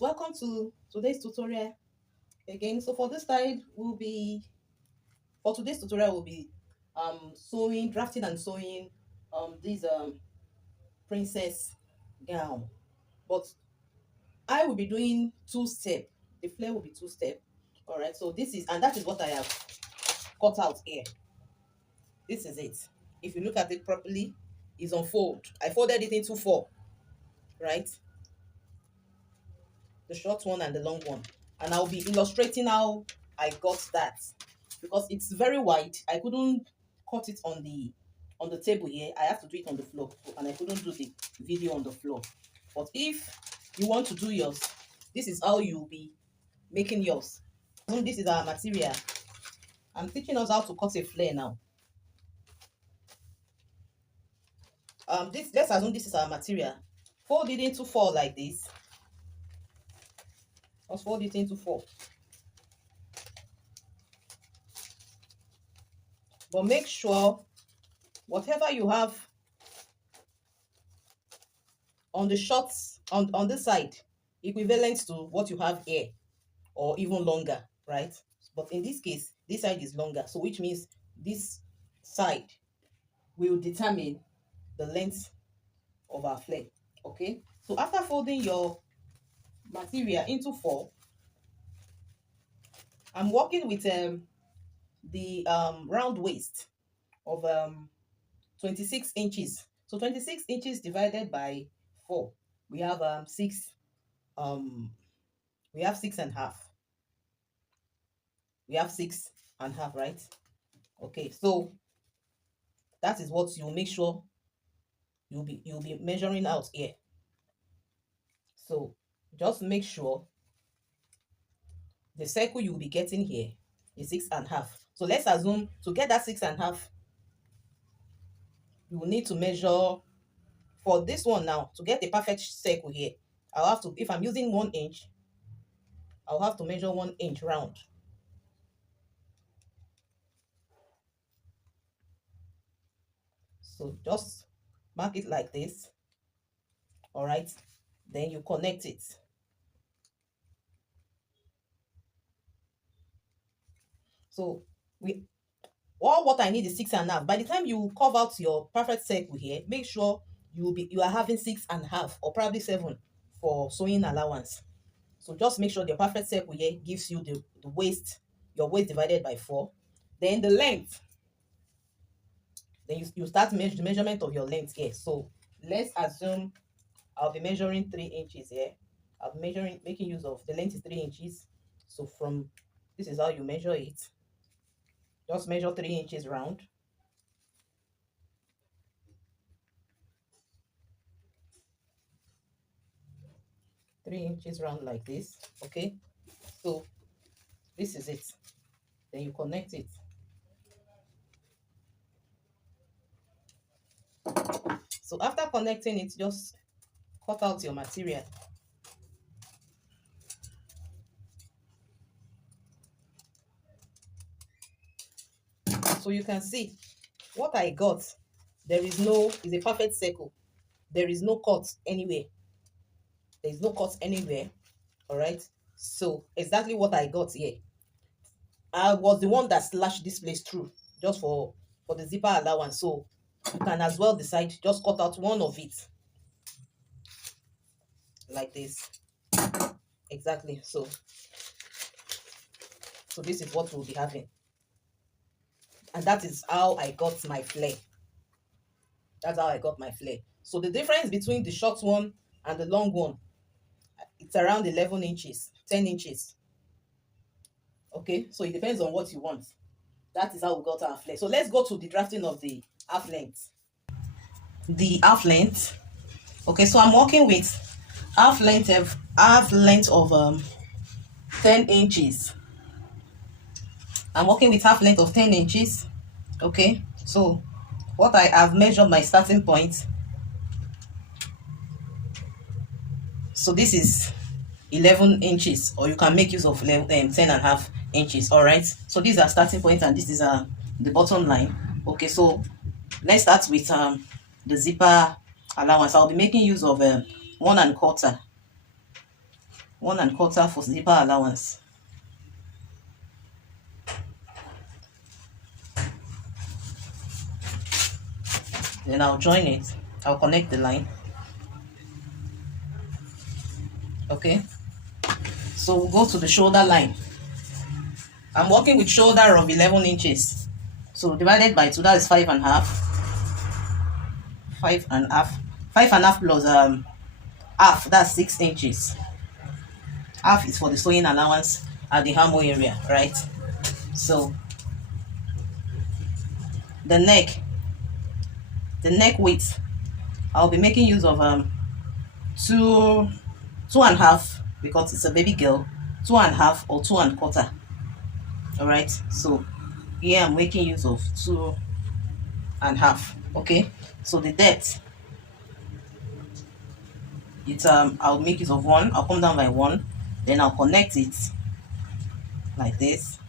Welcome to today's tutorial again. So for this side, for today's tutorial will be sewing, drafting and sewing this princess gown. But I will be doing two-step. The flare will be two-step. All right. So this is, and that is what I have cut out here. This is it. If you look at it properly, it's on fold. I folded it into four, right? The short one and the long one. And I'll be illustrating how I got that because it's very wide. I couldn't cut it on the table here. I have to do it on the floor, and I couldn't do the video on the floor. But if you want to do yours, this is how you'll be making yours. This is our material. I'm teaching us how to cut a flare now. Let's assume this is our material. Fold it into four like this. Let's fold it into four. But make sure whatever you have on the shorts on this side equivalent to what you have here or even longer, right? But in this case, this side is longer, so which means this side will determine the length of our flare. Okay, so after folding your material into four, I'm working with the round waist of 26 inches. So 26 inches divided by 4, we have 6 we have 6.5. We have 6.5, right? Okay, so that is what you'll make sure you'll be measuring out here. So just make sure the circle you'll be getting here is 6.5. So let's assume to get that 6.5, you will need to measure for this one now. To get the perfect circle here, I'll have to, if I'm using 1 inch, I'll have to measure 1 inch round. So just mark it like this. All right, then you connect it. So all what I need is 6.5. By the time you carve out your perfect circle here, make sure you are having 6.5 or probably 7 for sewing allowance. So just make sure the perfect circle here gives you the waist, your waist divided by 4. Then the length. Then you start the measurement of your length here. So let's assume I'll be measuring 3 inches here. I'll be making use of the length is 3 inches. So from this is how you measure it. Just measure 3 inches round. Three inches round like this. Okay, so this is it. Then you connect it. So after connecting it, just cut out your material. So you can see what I got. Is a perfect circle. There is no cut anywhere. There is no cut anywhere. All right. So exactly what I got here. I was the one that slashed this place through just for the zipper allowance. So you can as well decide, just cut out one of it like this. Exactly. So this is what we'll be having. And that is how I got my flare. That's how I got my flare. So the difference between the short one and the long one, it's around 11 inches, 10 inches. Okay, so it depends on what you want. That is how we got our flare. So let's go to the drafting of the half length. The half length. Okay, so I'm working with half length of 10 inches. I'm working with half length of 10 inches. Okay, so what I have measured my starting point. So this is 11 inches, or you can make use of 10.5 inches. All right, so these are starting point and this is the bottom line. Okay, so let's start with the zipper allowance. I'll be making use of 1 1/4. 1¼ for zipper allowance. Then I'll join it. I'll connect the line. Okay, so we'll go to the shoulder line. I'm working with shoulder of 11 inches. So divided by 2, that is 5½. 5½. 5½ plus half, that's 6 inches. Half is for the sewing allowance at the armhole area, right? So the neck width, I'll be making use of 2.5, because it's a baby girl. 2.5 or 2¼ all right. So here I'm making use of 2.5. okay. So the depth, it's I'll make use of 1. I'll come down by 1, then I'll connect it like this.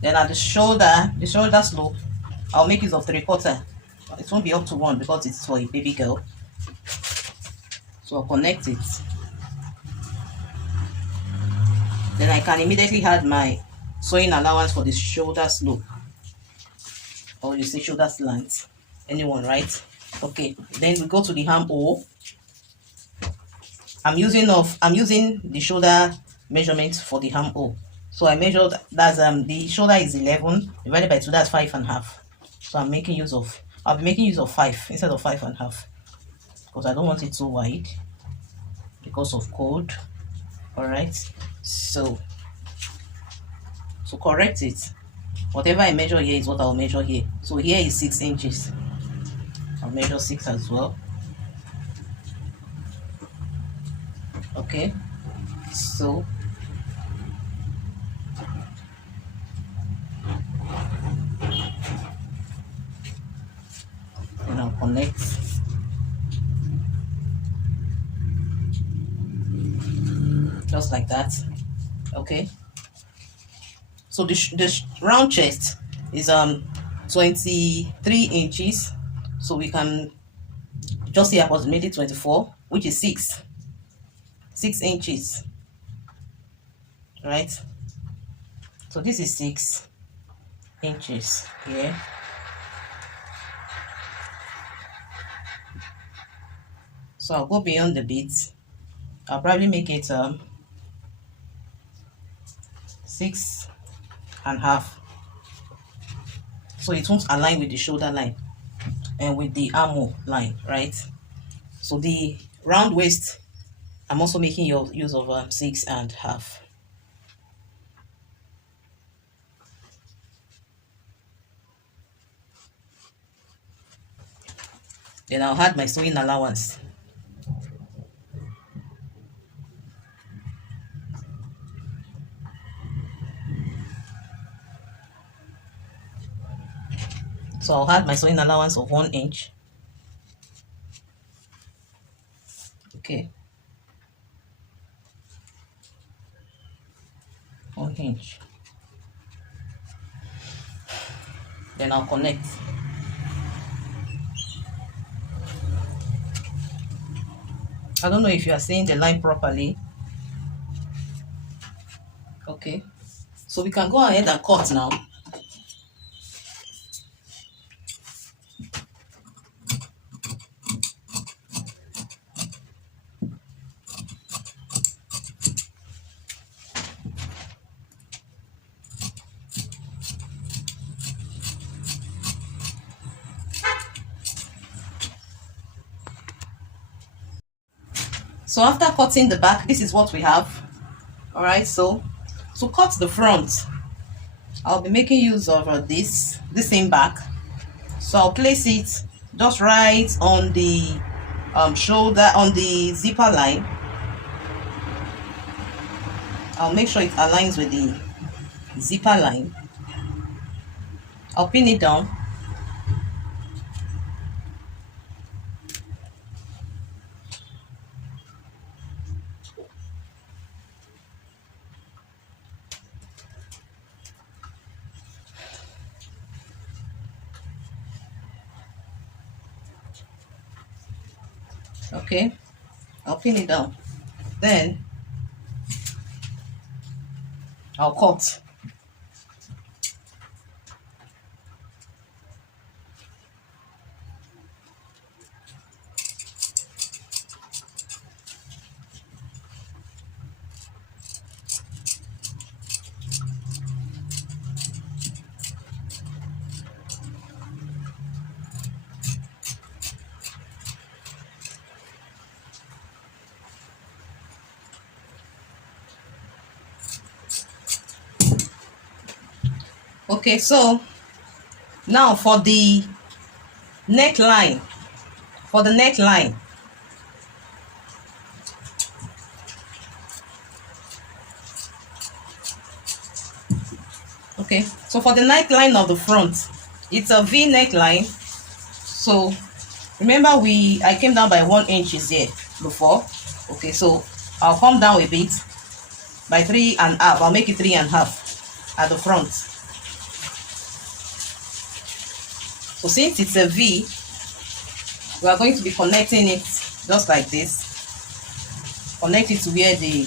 Then at the shoulder slope, I'll make use of 3/4. It won't be up to 1 because it's for a baby girl. So I'll connect it. Then I can immediately add my sewing allowance for the shoulder slope, or you say shoulder slant, anyone, right? Okay, then we go to the armhole. I'm using the shoulder measurement for the armhole. So I measured, that's the shoulder is 11 divided by 2, that's 5½. So I'll be making use of 5 instead of 5½, because I don't want it so wide because of code. All right, so to correct it, whatever I measure here is what I'll measure here. So here is 6 inches. I'll measure 6 as well. Okay, so and I'll connect. Just like that. Okay, so the round chest is 23 inches, so we can just say approximately 24, which is 6 inches, right? So this is 6 inches here. So I'll go beyond the beads. I'll probably make it 6½, so it won't align with the shoulder line and with the armhole line, right? So the round waist, I'm also making use of 6½. Then I'll add my sewing allowance. So I'll add my sewing allowance of 1 inch. Okay, 1 inch. Then I'll connect. I don't know if you are seeing the line properly. Okay, so we can go ahead and cut now. So after cutting the back, this is what we have. All right, so to cut the front, I'll be making use of this same back. So I'll place it just right on the shoulder, on the zipper line. I'll make sure it aligns with the zipper line. I'll pin it down. Okay, I'll pin it down. Then I'll cut. Okay, so now for the neckline. For the neckline, okay, so for the neckline of the front, it's a V neckline. So remember I came down by 1 inches here before. Okay, so I'll come down a bit by 3.5. I'll make it 3.5 at the front. So since it's a V, we are going to be connecting it just like this. Connect it to where the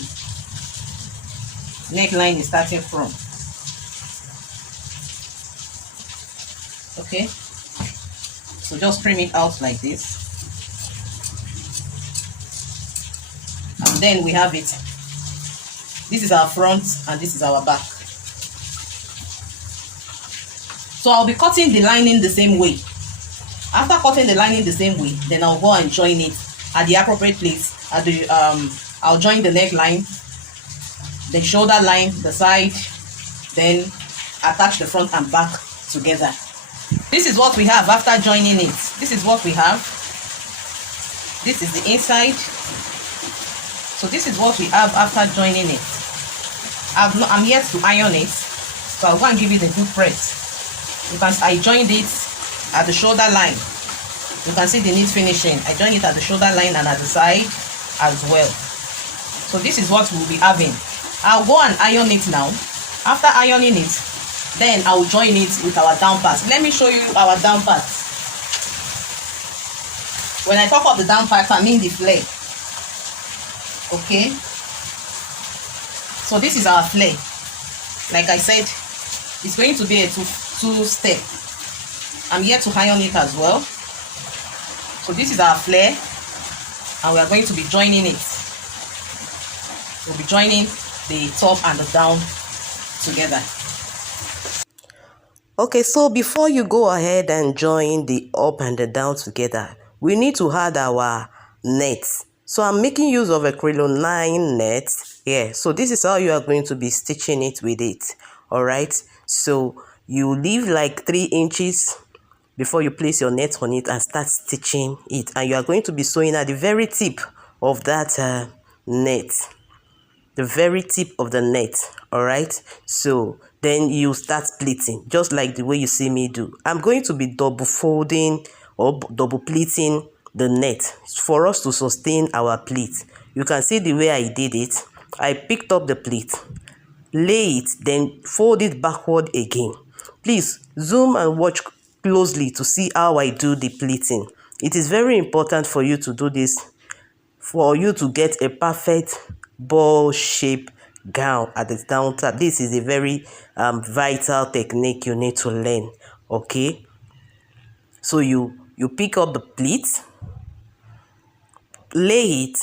neckline is starting from. Okay, so just trim it out like this, and then we have it. This is our front and this is our back. So I'll be cutting the lining the same way. After cutting the lining the same way, then I'll go and join it at the appropriate place. At the I'll join the neckline, the shoulder line, the side, then attach the front and back together. This is what we have after joining it. This is what we have. This is the inside. So this is what we have after joining it. I'm yet to iron it, so I'll go and give it a good press. Because I joined it at the shoulder line. You can see the neat finishing. I joined it at the shoulder line and at the side as well. So this is what we'll be having. I'll go and iron it now. After ironing it, then I'll join it with our down part. Let me show you our down part. When I talk of the down part, I mean the flare. Okay. So this is our flare. Like I said, it's going to be a two step. I'm here to iron it as well. So this is our flare, and we are going to be joining it. We'll be joining the top and the down together. Okay, so before you go ahead and join the up and the down together, we need to add our net. So I'm making use of a acrylic net here. So this is how you are going to be stitching it with it. All right, so you leave like 3 inches before you place your net on it and start stitching it, and you are going to be sewing at the very tip of that net, the very tip of the net. All right, so then you start pleating just like the way you see me do. I'm going to be double folding or double pleating the net for us to sustain our pleat. You can see the way I did it. I picked up the pleat, lay it, then fold it backward again. Please zoom and watch closely to see how I do the pleating. It is very important for you to do this, for you to get a perfect ball shape gown at the down tab. This is a very vital technique you need to learn. Okay, so you pick up the pleat, lay it,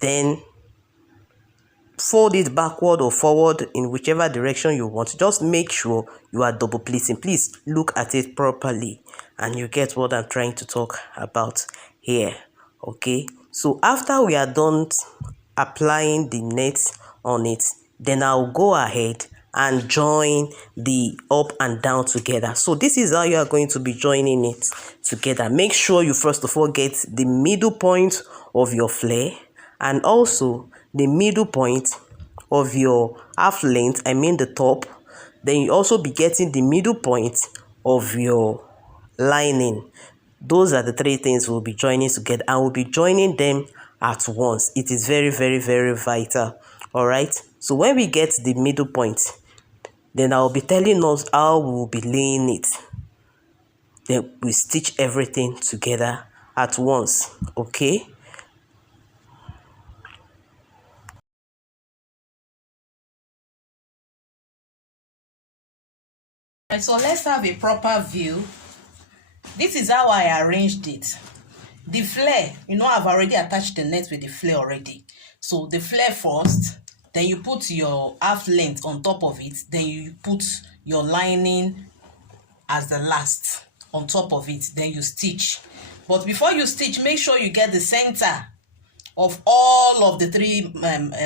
then fold it backward or forward in whichever direction you want. Just make sure you are double pleating. Please look at it properly and you get what I'm trying to talk about here. Okay, so after we are done applying the net on it, then I'll go ahead and join the up and down together. So this is how you are going to be joining it together. Make sure you first of all get the middle point of your flare and also the middle point of your half length, I mean the top. Then you also be getting the middle point of your lining. Those are the 3 things we'll be joining together, and we'll be joining them at once. It is very, very, very vital. All right, so when we get the middle point, then I'll be telling us how we'll be laying it. Then we stitch everything together at once. Okay, Right, so let's have a proper view. This is how I arranged it. The flare, you know, I've already attached the net with the flare already. So the flare first, then you put your half length on top of it, then you put your lining as the last on top of it, then you stitch. But before you stitch, make sure you get the center of all of the three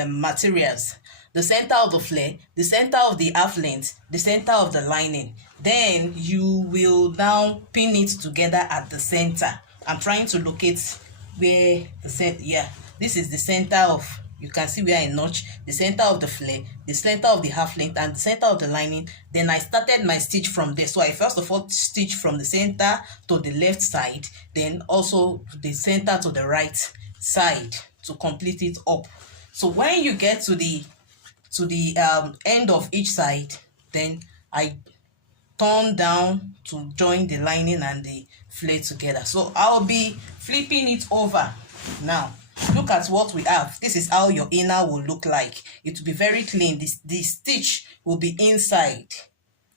materials. The center of the flare, the center of the half length, the center of the lining. Then you will now pin it together at the center. I'm trying to locate where the center, yeah, this is the center of, you can see where I notch, the center of the flare, the center of the half length, and the center of the lining. Then I started my stitch from there. So I first of all stitch from the center to the left side, then also the center to the right side to complete it up. So when you get to the end of each side, then I turn down to join the lining and the flare together. So I'll be flipping it over now. Look at what we have. This is how your inner will look like. It will be very clean. The stitch will be inside,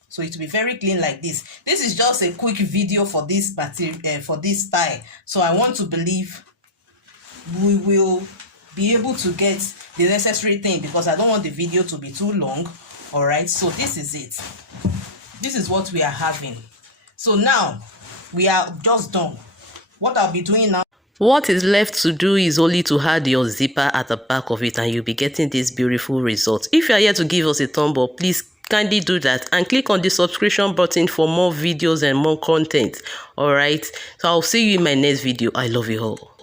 so it will be very clean like this. This is just a quick video for this material, for this style. So I want to believe we will be able to get the necessary thing, because I don't want the video to be too long. All right, so this is it. This is what we are having. So now we are just done. What I'll be doing now, what is left to do is only to add your zipper at the back of it, and you'll be getting this beautiful result. If you are here to give us a thumb up, please kindly do that and click on the subscription button for more videos and more content. All right, so I'll see you in my next video. I love you all.